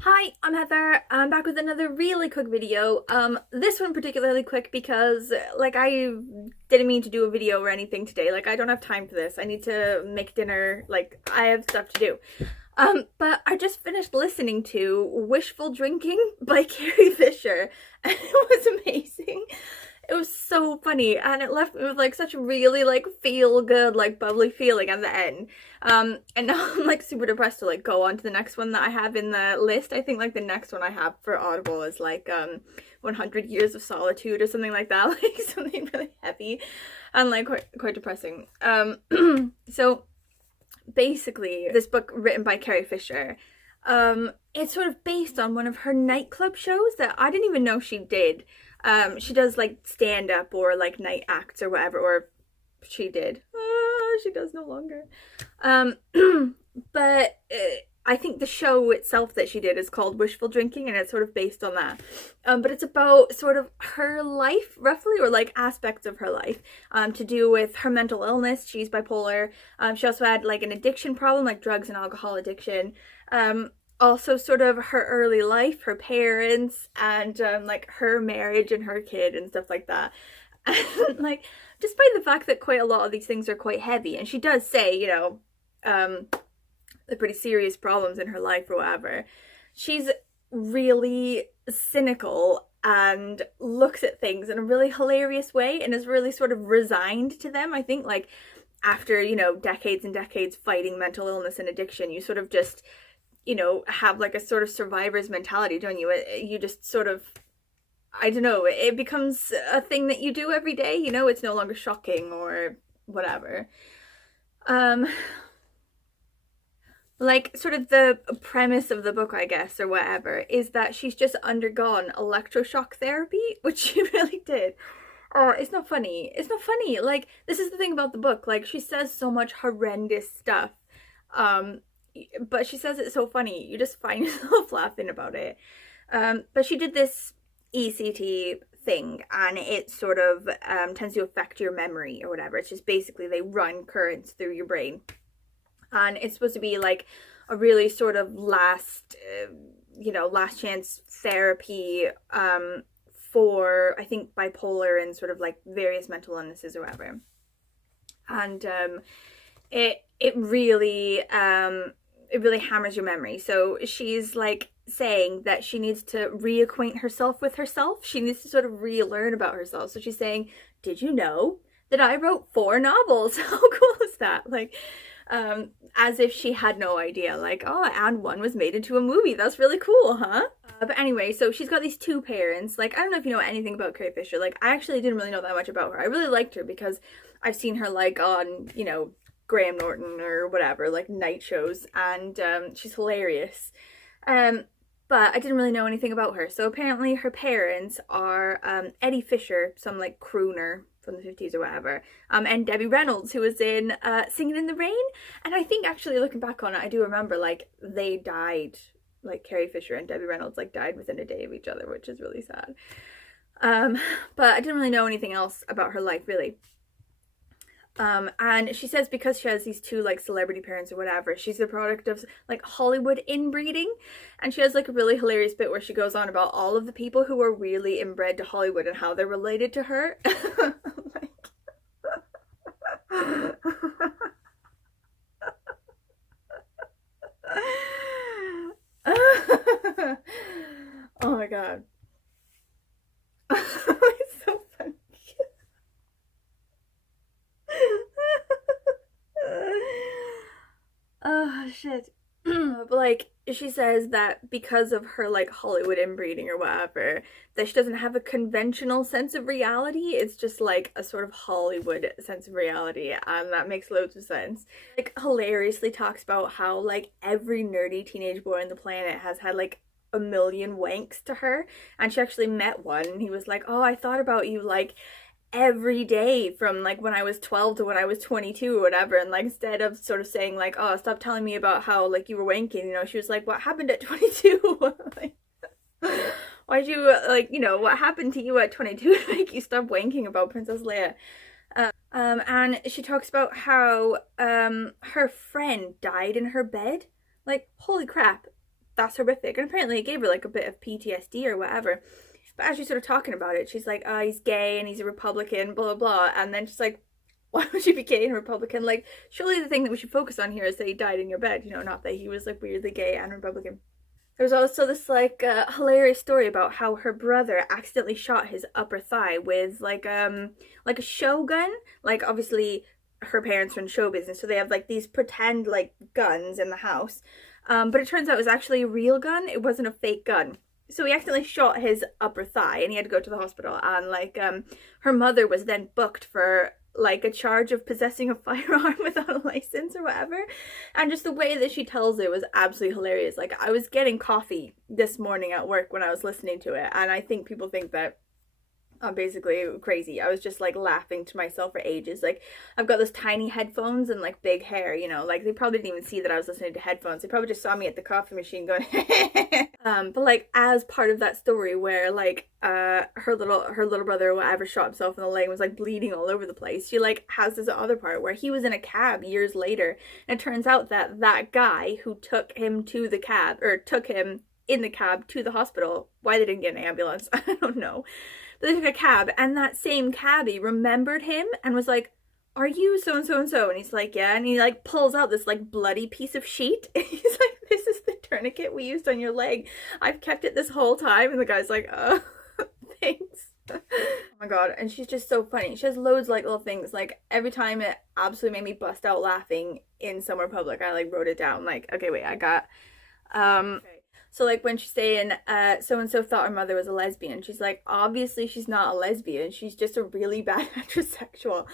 Hi, I'm Heather. I'm back with another really quick video. This one particularly quick because I didn't mean to do a video or anything today. Like I don't have time for this. I need to make dinner. Like I have stuff to do. But I just finished listening to Wishful Drinking by Carrie Fisher and it was amazing. It was so funny and it left me with like such a really like feel good, like bubbly feeling at the end. And now I'm like super depressed to like go on to the next one that I have in the list. I think like the next one I have for Audible is like 100 Years of Solitude or something like that, like something really heavy and like quite depressing. So basically this book written by Carrie Fisher, it's sort of based on one of her nightclub shows that I didn't even know she did. She does like stand up or like night acts or whatever, or she did. She does no longer. Um, but I think the show itself that she did is called Wishful Drinking, and it's sort of based on that. But it's about sort of her life, roughly, or like aspects of her life, to do with her mental illness. She's bipolar. She also had like an addiction problem, like drugs and alcohol addiction. Also sort of her early life, her parents, and like her marriage and her kid and stuff like that. And like, despite the fact that quite a lot of these things are quite heavy, and she does say, the pretty serious problems in her life or whatever, she's really cynical and looks at things in a really hilarious way and is really sort of resigned to them. I think like after, decades and decades fighting mental illness and addiction, you sort of just, have like a sort of survivor's mentality, don't you? You just sort of, I don't know, it becomes a thing that you do every day, it's no longer shocking or whatever. Like sort of the premise of the book, I guess, or whatever, is that she's just undergone electroshock therapy, which she really did. Oh, it's not funny. It's not funny. Like, this is the thing about the book. Like, she says so much horrendous stuff. Um, but she says it so funny. You just find yourself laughing about it. But she did this ECT thing, and it sort of tends to affect your memory or whatever. It's just basically they run currents through your brain. And it's supposed to be like a really sort of last chance therapy for, I think, bipolar and sort of like various mental illnesses or whatever. And it really hammers your memory. So she's like saying that she needs to reacquaint herself with herself. She needs to sort of relearn about herself. So she's saying, did you know that I wrote 4 novels? How cool is that? Like, as if she had no idea, like, oh, and one was made into a movie. That's really cool, huh? But anyway, so she's got these 2 parents. Like, I don't know if you know anything about Carrie Fisher. Like, I actually didn't really know that much about her. I really liked her because I've seen her, like, on, Graham Norton or whatever, like, night shows, and she's hilarious. But I didn't really know anything about her. So apparently her parents are Eddie Fisher, some, like, crooner from the 50s or whatever, and Debbie Reynolds, who was in Singing in the Rain. And I think actually looking back on it, I do remember like they died, like Carrie Fisher and Debbie Reynolds like died within a day of each other, which is really sad. But I didn't really know anything else about her life really. And she says because she has these 2 like celebrity parents or whatever, she's the product of like Hollywood inbreeding. And she has like a really hilarious bit where she goes on about all of the people who are really inbred to Hollywood and how they're related to her. Like... Oh my god. It's so funny. Oh shit. But like she says that because of her like Hollywood inbreeding or whatever, that she doesn't have a conventional sense of reality. It's just like a sort of Hollywood sense of reality, and that makes loads of sense. Like hilariously talks about how like every nerdy teenage boy on the planet has had like a million wanks to her, and she actually met one and he was like, oh, I thought about you like every day from like when I was 12 to when I was 22 or whatever. And like instead of sort of saying like, oh, stop telling me about how like you were wanking, she was like, what happened at 22? Like, why'd you like, what happened to you at 22 to make you stop wanking about Princess Leia? And she talks about how her friend died in her bed. Like, holy crap, that's horrific. And apparently it gave her like a bit of PTSD or whatever. But as she's sort of talking about it, she's like, oh, he's gay and he's a Republican, blah, blah, blah. And then she's like, why would you be gay and Republican? Like, surely the thing that we should focus on here is that he died in your bed, you know, not that he was like weirdly gay and Republican. There's also this like hilarious story about how her brother accidentally shot his upper thigh with like a show gun. Like, obviously her parents are in show business, so they have like these pretend like guns in the house. But it turns out it was actually a real gun. It wasn't a fake gun. So he accidentally shot his upper thigh and he had to go to the hospital, and like her mother was then booked for like a charge of possessing a firearm without a license or whatever. And just the way that she tells it was absolutely hilarious. Like, I was getting coffee this morning at work when I was listening to it, and I think people think that I'm basically crazy. I was just like laughing to myself for ages. Like, I've got those tiny headphones and like big hair, you know, like they probably didn't even see that I was listening to headphones. They probably just saw me at the coffee machine going but like, as part of that story where like her little brother or whatever shot himself in the leg and was like bleeding all over the place, she like has this other part where he was in a cab years later, and it turns out that that guy who took him to the cab, or took him in the cab to the hospital, why they didn't get an ambulance, I don't know. But they took a cab, and that same cabbie remembered him and was like, are you so and so and so? And he's like, yeah. And he like pulls out this like bloody piece of sheet. He's like, this is the tourniquet we used on your leg. I've kept it this whole time. And the guy's like, oh, thanks. Oh my god. And she's just so funny. She has loads of like little things. Like, every time it absolutely made me bust out laughing in somewhere public, I like wrote it down. Like, okay, wait, I got okay. So like when she's saying so-and-so thought her mother was a lesbian, she's like, obviously she's not a lesbian, she's just a really bad heterosexual.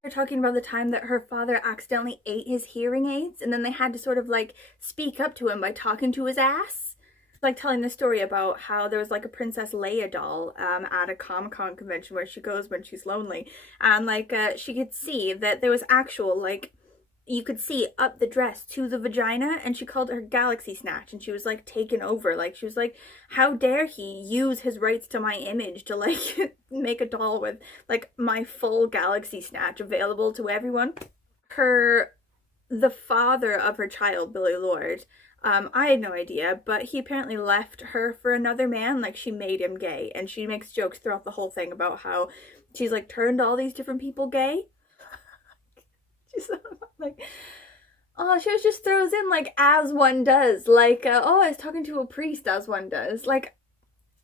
They're talking about the time that her father accidentally ate his hearing aids, and then they had to sort of like speak up to him by talking to his ass. Like, telling the story about how there was like a Princess Leia doll at a Comic-Con convention where she goes when she's lonely, and like she could see that there was actual like, you could see up the dress to the vagina, and she called it her galaxy snatch, and she was like taken over. Like, she was like, how dare he use his rights to my image to like make a doll with like my full galaxy snatch available to everyone. The father of her child, Billy Lord, I had no idea, but he apparently left her for another man. Like, she made him gay, and she makes jokes throughout the whole thing about how she's like turned all these different people gay. She's like, oh, she just throws in like, as one does, like oh, I was talking to a priest, as one does. Like,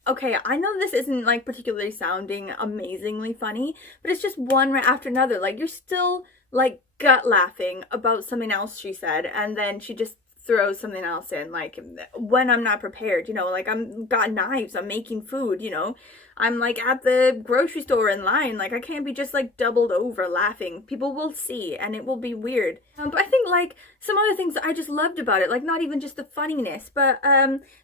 okay, I know this isn't like particularly sounding amazingly funny, but it's just one right after another. Like, you're still like gut laughing about something else she said, and then she just throws something else in, like, when I'm not prepared, you know, like, I'm got knives, I'm making food, you know, I'm like at the grocery store in line, like, I can't be just like doubled over laughing. People will see and it will be weird. But I think like some other things that I just loved about it, like, not even just the funniness, but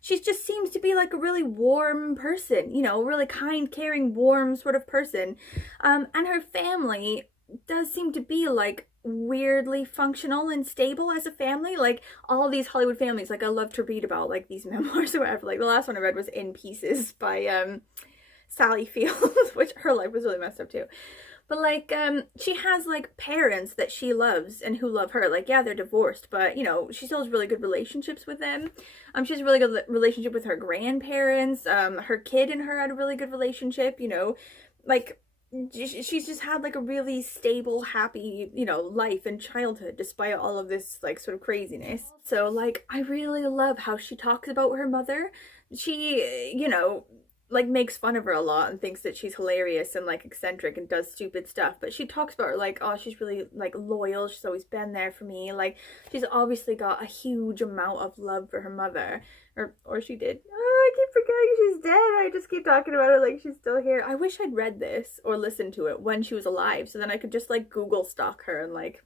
she just seems to be like a really warm person, you know, really kind, caring, warm sort of person. And her family does seem to be like weirdly functional and stable as a family. Like, all these Hollywood families, like, I love to read about like these memoirs or whatever. Like, the last one I read was In Pieces by Sally Fields, which her life was really messed up too. But like, she has like parents that she loves and who love her. Like, yeah, they're divorced, but you know, she still has really good relationships with them. She has a really good relationship with her grandparents. Her kid and her had a really good relationship, you know, like, she's just had like a really stable, happy, you know, life and childhood despite all of this like sort of craziness. So like, I really love how she talks about her mother. She, you know, like, makes fun of her a lot and thinks that she's hilarious and like eccentric and does stupid stuff, but she talks about her like, oh, she's really like loyal, she's always been there for me. Like, she's obviously got a huge amount of love for her mother, or she did. Oh, I keep forgetting she's dead. I just keep talking about her like she's still here. I wish I'd read this or listened to it when she was alive, so then I could just like Google stalk her and like,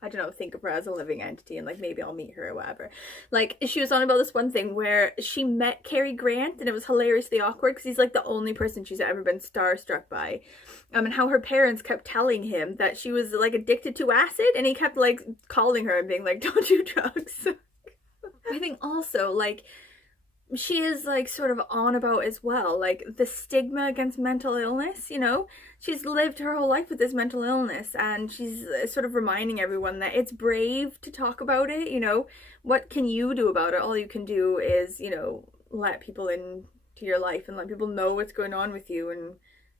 I don't know, think of her as a living entity, and like maybe I'll meet her or whatever. Like, she was on about this one thing where she met Cary Grant, and it was hilariously awkward because he's like the only person she's ever been starstruck by. And how her parents kept telling him that she was like addicted to acid, and he kept like calling her and being like, don't do drugs. I think also like, she is like sort of on about as well, like the stigma against mental illness, you know? She's lived her whole life with this mental illness, and she's sort of reminding everyone that it's brave to talk about it, you know? What can you do about it? All you can do is, you know, let people into your life and let people know what's going on with you, and,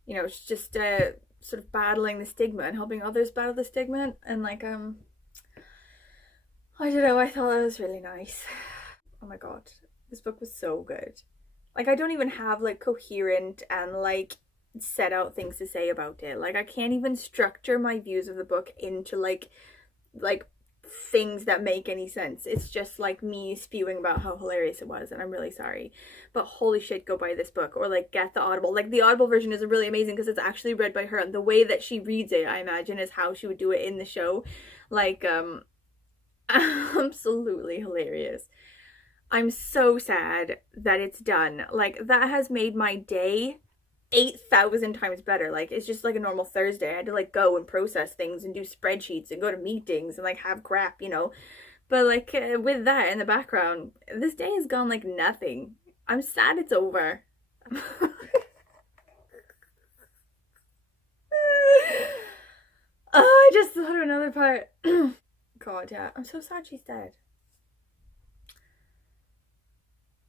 you know, it's just sort of battling the stigma and helping others battle the stigma. And like, I don't know, I thought that was really nice. Oh my god. This book was so good. Like, I don't even have like coherent and like set out things to say about it. Like, I can't even structure my views of the book into like things that make any sense. It's just like me spewing about how hilarious it was, and I'm really sorry. But holy shit, go buy this book, or like get the Audible. Like, the Audible version is really amazing because it's actually read by her, and the way that she reads it, I imagine, is how she would do it in the show. Like, absolutely hilarious. I'm so sad that it's done. Like, that has made my day 8,000 times better. Like, it's just like a normal Thursday. I had to like go and process things and do spreadsheets and go to meetings and like have crap, you know. But like, with that in the background, this day has gone like nothing. I'm sad it's over. Oh, I just thought of another part. God, yeah. I'm so sad she's dead.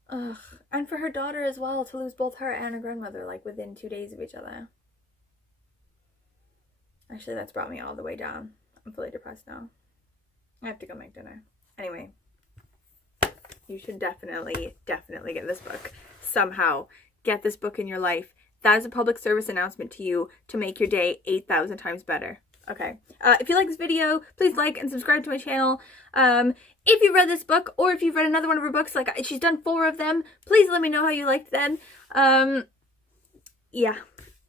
Ugh. And for her daughter as well, to lose both her and her grandmother, like, within 2 days of each other. Actually, that's brought me all the way down. I'm fully depressed now. I have to go make dinner. Anyway, you should definitely get this book. Somehow, get this book in your life. That is a public service announcement to you to make your day 8,000 times better. Okay. If you like this video, please like and subscribe to my channel. If you've read this book, or if you've read another one of her books, like she's done 4 of them, please let me know how you liked them. Yeah,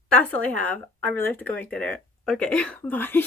that's all I have. I really have to go make dinner. Okay, bye.